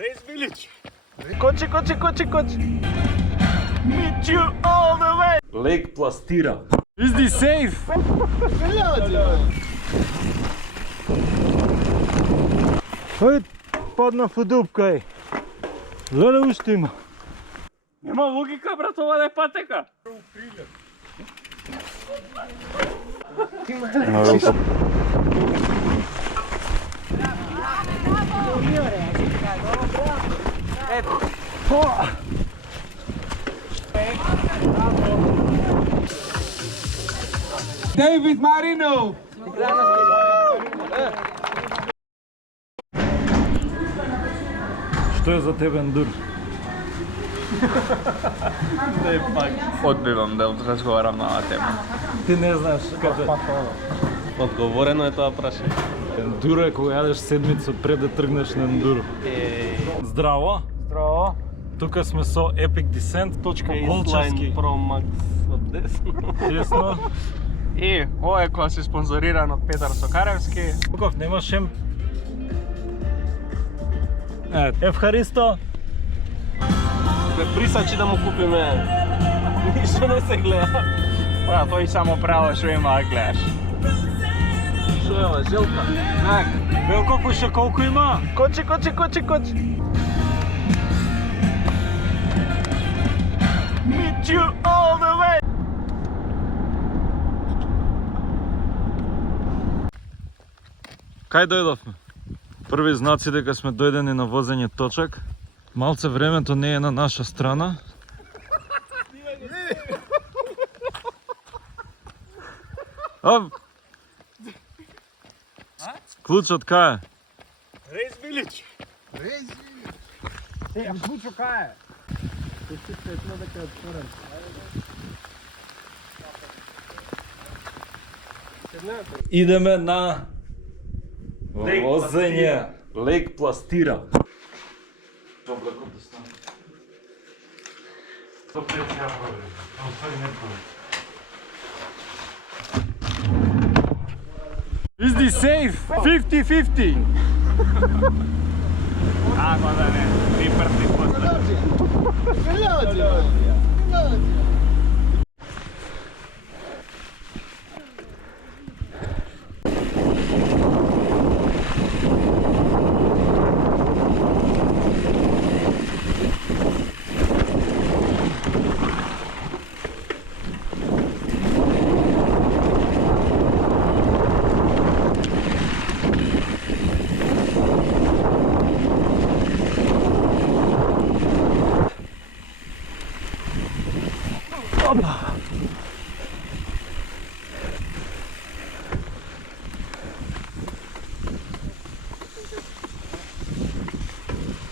Race Village. Koči. Meet you all the way. Lake Plastira. Is this safe? Ой, паднав у дупка. Леле уште има. Нема логика, брат, ова да е патека. David Marino. Што е за тебе ендур? Одбивам да разговарам на оваа тема. Ти не знаеш каде. Одговорено е тоа прашање. Ендуро е кога јадеш седмица пред да тргнеш на ендуро. Здраво. Здраво. Тука сме со Epic Descent, точка Волчевски. Pro Max од 10. Десно. И ова е клас спонзориран од Петар Сокаревски. Луков, немаш ем... Евхаристо. Бе присачи да му купиме. Ништо не се гледа. Бра, тој само право што има да гледаш. Што е ова, желка? Так, Велко пуша колку има? Кочи. Meet you all the way. Кај дојдовме? Први знаци дека сме дојдени на возење точак. Малце времето не е на наша страна. Клучот кај е? Race Village. Е, клучо кај е? Идеме на возење Лейк Пластира. Is this safe? 50-50. Како да не, ти прти после.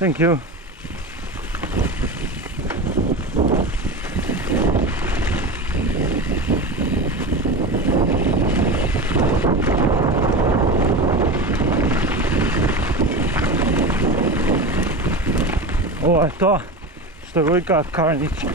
Thank you. Ова е тоа што го викаат Карнич.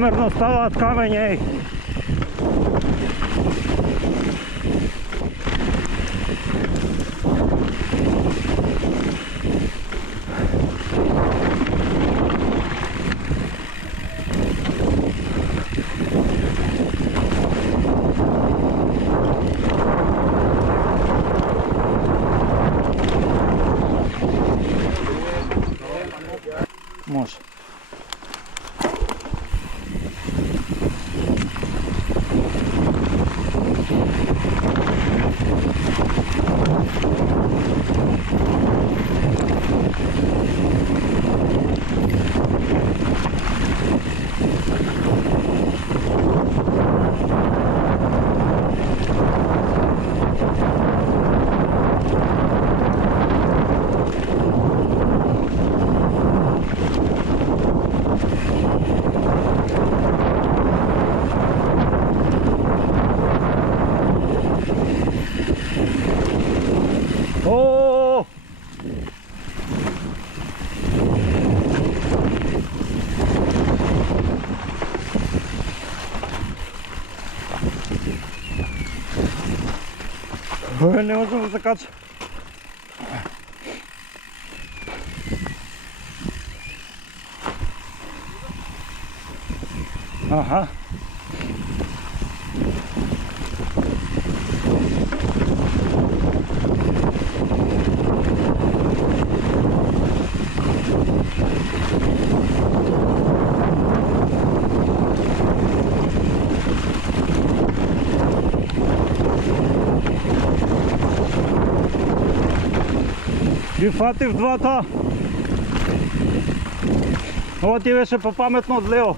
Намерно ставаат камења. Може. Не можем да закача. Аха. Ви фатив двата. Ова ти беше по-паметно од лево.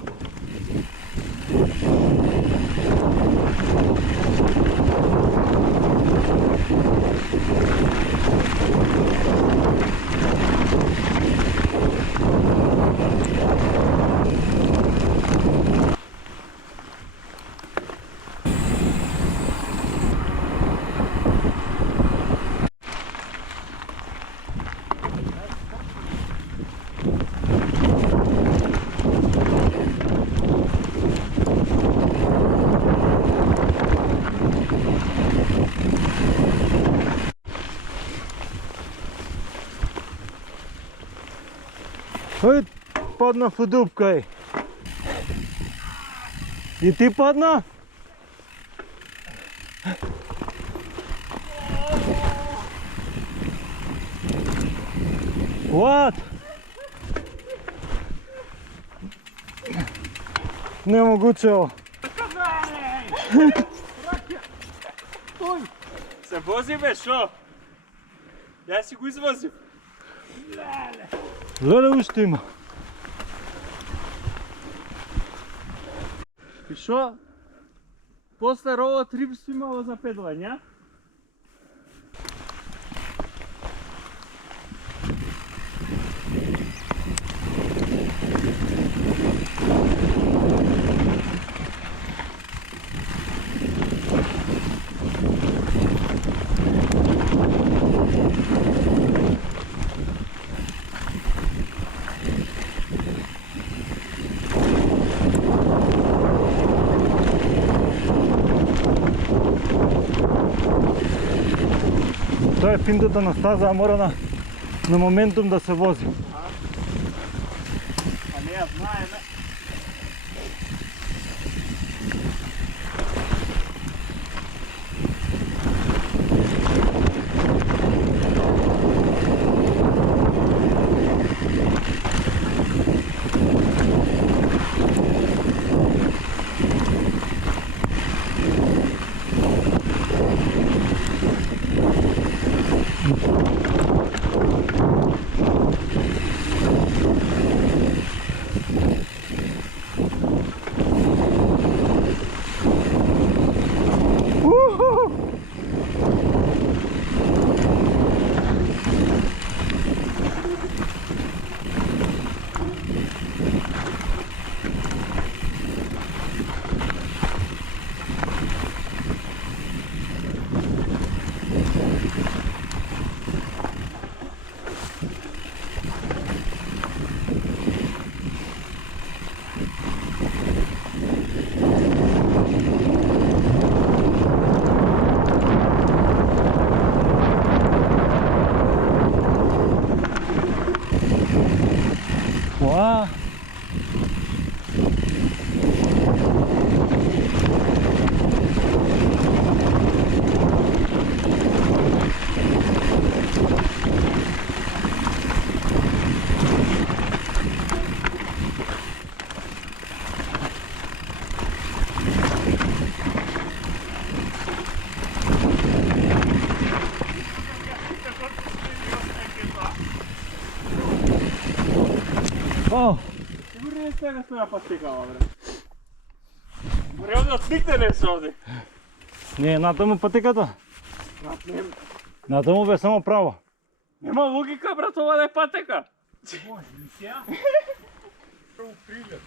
Ой, падна в дупка. И ти падна? What? Nemoguće. Se vozi be, šo? Ja si go izvozim. Леле уште има. И šo? После рова трип си имало за педување? Тоа е финтата на стаза, а мора на моментум да се вози. А не ја знаеме. Уа! О! Сигурно не сега стоја пастикава, бре. Морам да стикне се овде. Не, на тому патиката. На тому бе само право. Нема логика, брат, ова да е патека. Може, не сега? Прво прилет.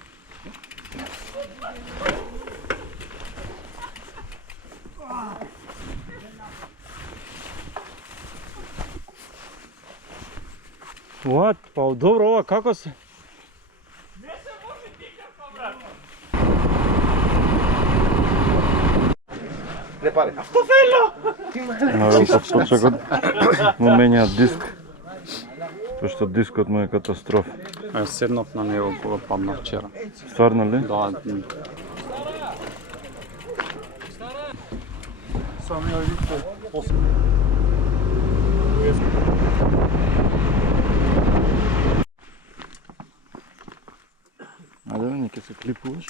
What? Па добро ова како се? Не се може никако, брат. На велопоточокот му менјаат диск, пошто дискот му е катастрофа. Седнав на него кога паднав вчера. Стварно ли? Да, Ајде, не ќе се клипуваш.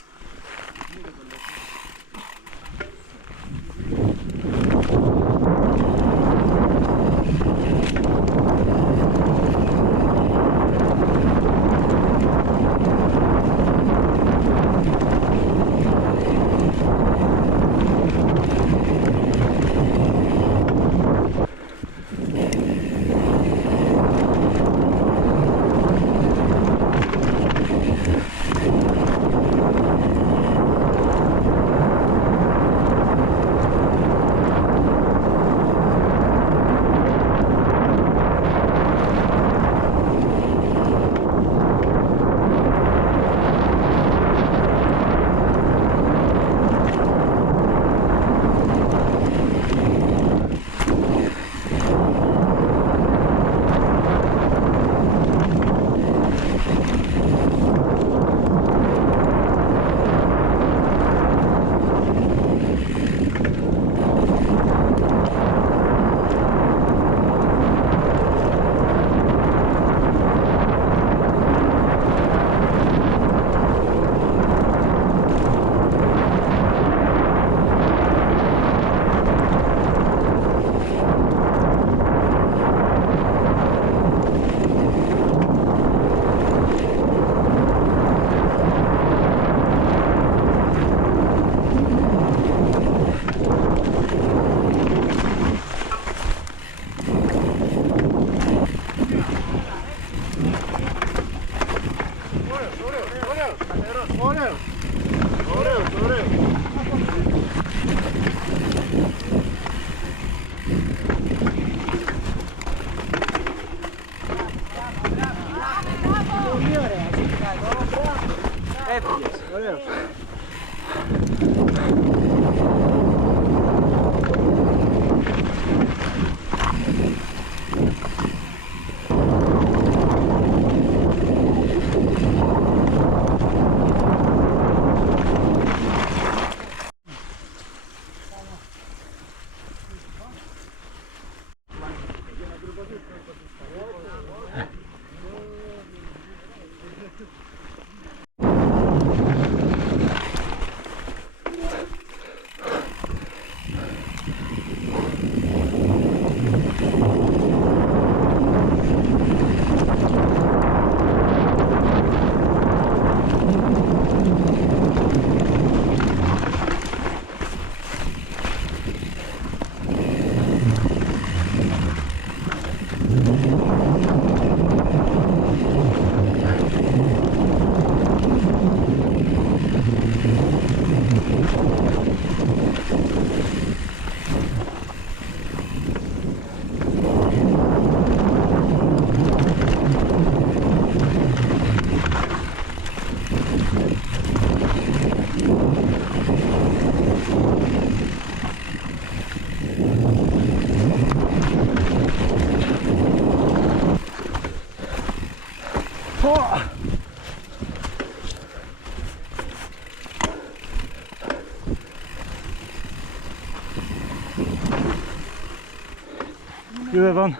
Иде ван.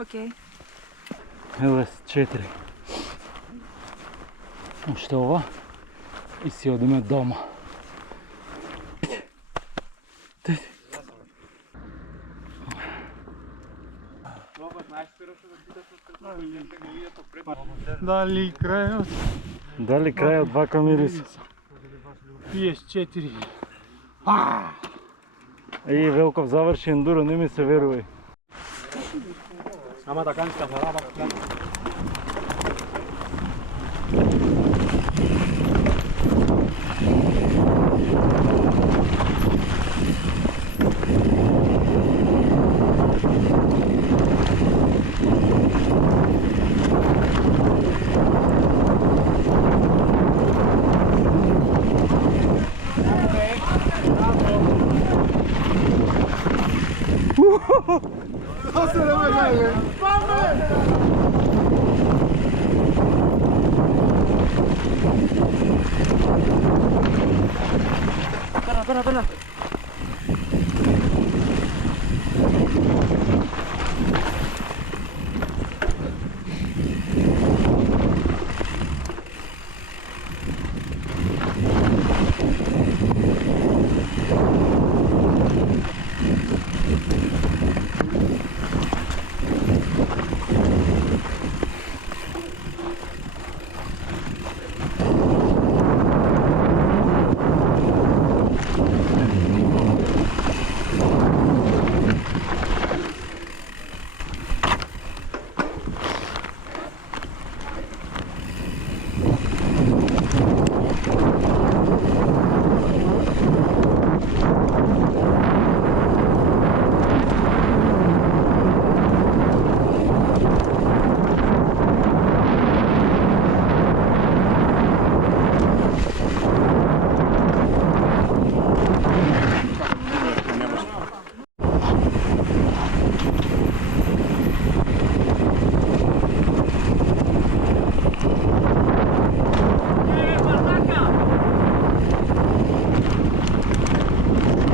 Окей. LS4. Уште ова и си одиме дома. Дали крајот? Дали крајот вака мириса? Пиеш 4. И Велков заврши ендуро, не ми се верувај. Ама да канска за раба.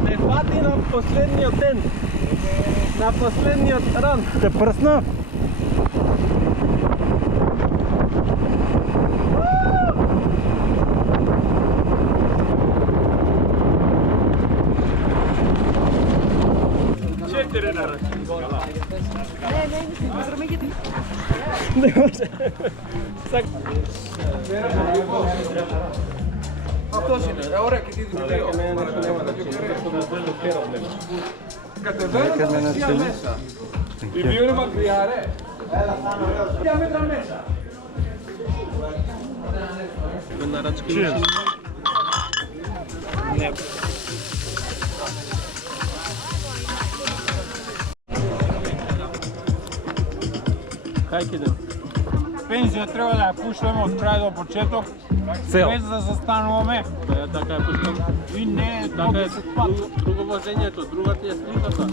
Не хвати на последниот ден. На последниот ран. Те пръсна? Αυτός είναι, ωραία και τι δύο. Κατεβαίνω τα δεξιά μέσα. Οι δύο είναι μακριά ρε. Ποια μέτρα μέσα. Penzija treba da je puštamo od kraja do početka, Cel. bez da zastanuvаме. Така е пуштам. И не е Така е 10 пат. друго возењето, друга ти е сликата.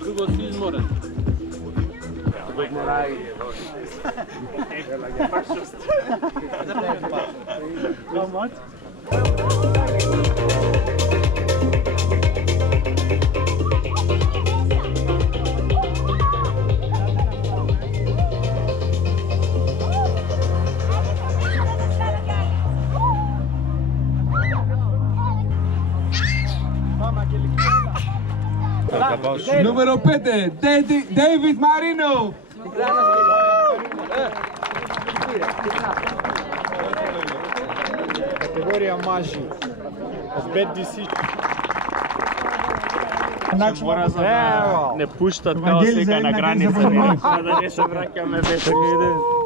Друго си изморен. Νούμερο 5, David Marino. Категорија мажи. Од 5 DC. Не пуштат као сега на граница, да не се враќаме вече.